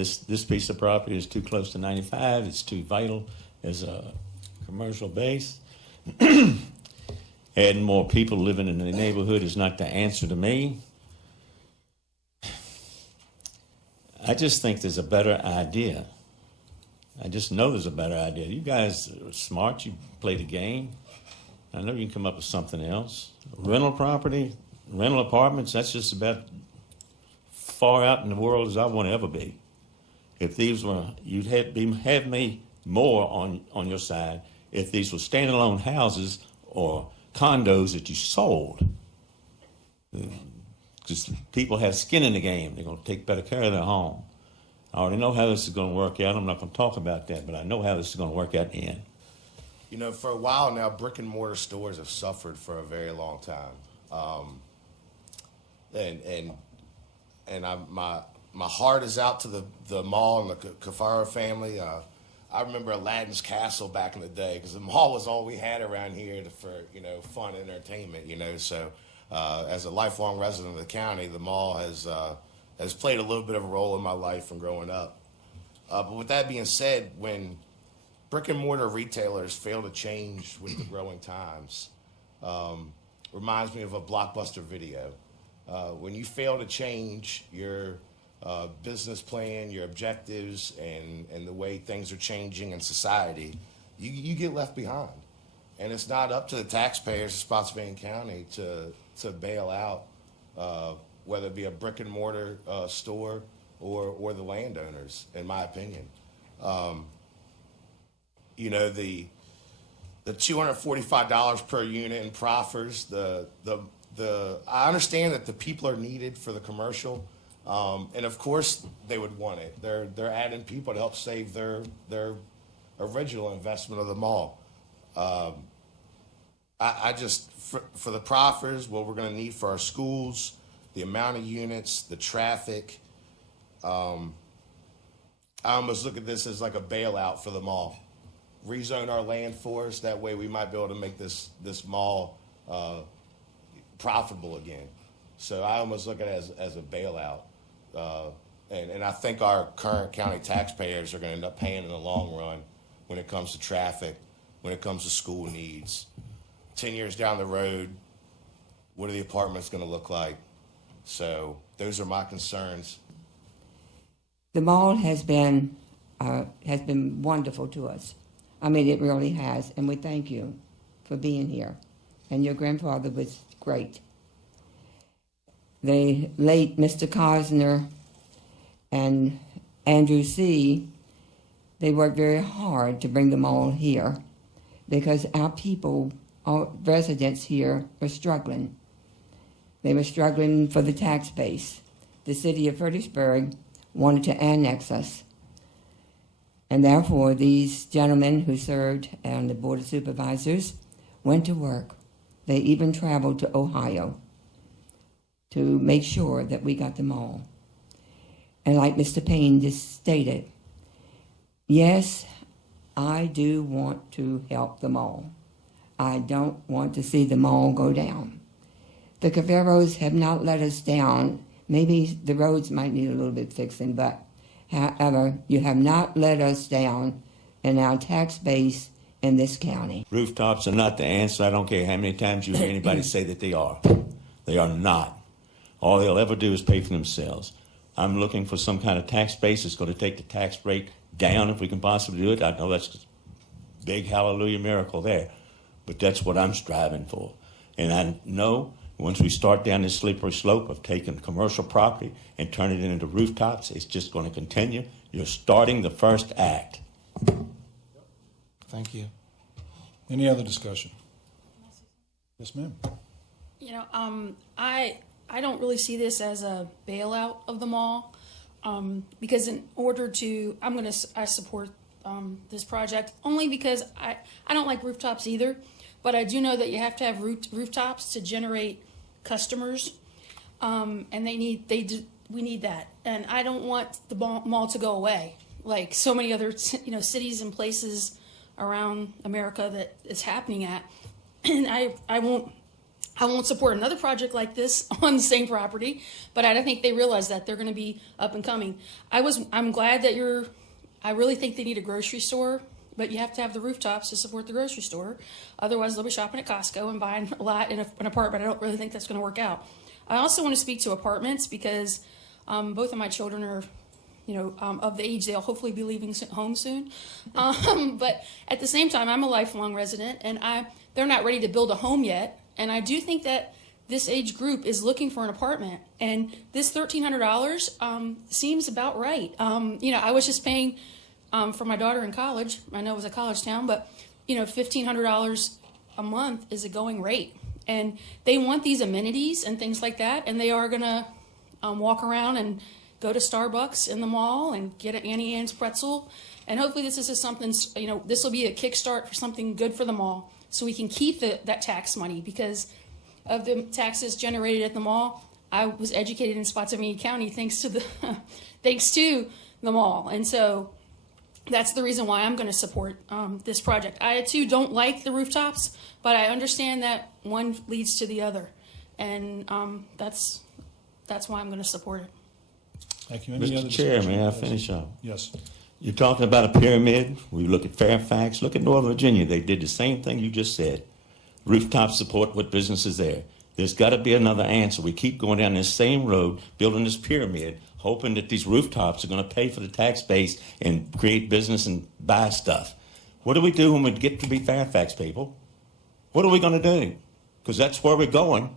This piece of property is too close to 95. It's too vital as a commercial base. Adding more people living in the neighborhood is not the answer to me. I just think there's a better idea. I just know there's a better idea. You guys are smart. You play the game. I know you can come up with something else. Rental property, rental apartments, that's just about far out in the world as I want to ever be. If these were, you'd have me more on your side if these were standalone houses or condos that you sold. Just people have skin in the game. They're going to take better care of their home. I already know how this is going to work out. I'm not going to talk about that, but I know how this is going to work out in the end. You know, for a while now, brick and mortar stores have suffered for a very long time, my heart is out to the mall and the Kafara family. I remember Aladdin's Castle back in the day because the mall was all we had around here for fun and entertainment. So as a lifelong resident of the county, the mall has played a little bit of a role in my life from growing up. But with that being said, when brick and mortar retailers fail to change with the growing times, reminds me of a Blockbuster video. When you fail to change your business plan, your objectives, and the way things are changing in society, you get left behind. And it's not up to the taxpayers of Spotsylvania County to bail out, whether it be a brick and mortar store or the landowners, in my opinion. The $245 per unit in proffers, I understand that the people are needed for the commercial, and of course they would want it. They're adding people to help save their original investment of the mall. I just, for the proffers, what we're going to need for our schools, the amount of units, the traffic, I almost look at this as like a bailout for the mall. Rezone our land for us, that way we might be able to make this mall profitable again. So I almost look at it as a bailout. And I think our current county taxpayers are going to end up paying in the long run when it comes to traffic, when it comes to school needs. 10 years down the road, what are the apartments going to look like? So those are my concerns. The mall has been wonderful to us. I mean, it really has, and we thank you for being here. And your grandfather was great. The late Mr. Cosner and Andrew C., they worked very hard to bring the mall here because our people, our residents here, were struggling. They were struggling for the tax base. The city of Fredericksburg wanted to annex us. And therefore, these gentlemen who served on the Board of Supervisors went to work. They even traveled to Ohio to make sure that we got the mall. And like Mr. Payne just stated, yes, I do want to help the mall. I don't want to see the mall go down. The Caveros have not let us down. Maybe the roads might need a little bit fixing, but however, you have not let us down in our tax base in this county. Rooftops are not the answer. I don't care how many times you hear anybody say that they are. They are not. All they'll ever do is pay for themselves. I'm looking for some kind of tax base that's going to take the tax rate down if we can possibly do it. I know that's a big hallelujah miracle there, but that's what I'm striving for. And I know once we start down this slippery slope of taking commercial property and turning it into rooftops, it's just going to continue. You're starting the first act. Thank you. Any other discussion? Yes, ma'am. I don't really see this as a bailout of the mall because in order to, I support this project only because I don't like rooftops either, but I do know that you have to have rooftops to generate customers, and we need that. And I don't want the mall to go away like so many other cities and places around America that it's happening at. And I won't I won't support another project like this on the same property, but I don't think they realize that they're going to be up and coming. I'm glad that I really think they need a grocery store, but you have to have the rooftops to support the grocery store. Otherwise, they'll be shopping at Costco and buying a lot in an apartment. I don't really think that's going to work out. I also want to speak to apartments because both of my children are, of the age they'll hopefully be leaving home soon. But at the same time, I'm a lifelong resident, and they're not ready to build a home yet. And I do think that this age group is looking for an apartment, and this $1,300 seems about right. I was just paying for my daughter in college. I know it was a college town, but $1,500 a month is a going rate, and they want these amenities and things like that, and they are gonna walk around and go to Starbucks in the mall and get an Annie Ann's pretzel, and hopefully this is something. This will be a kickstart for something good for the mall, so we can keep that tax money because of the taxes generated at the mall. I was educated in Spotsylvania County thanks to the mall, and so that's the reason why I'm going to support this project. I too don't like the rooftops, but I understand that one leads to the other, and that's why I'm going to support it. Thank you. Any other Mr. Chair, discussion? may I finish up? Yes. You're talking about a pyramid. We look at Fairfax, look at Northern Virginia. They did the same thing you just said. Rooftop support what businesses there. There's got to be another answer. We keep going down this same road, building this pyramid, hoping that these rooftops are going to pay for the tax base and create business and buy stuff. What do we do when we get to be Fairfax people? What are we going to do? Because that's where we're going.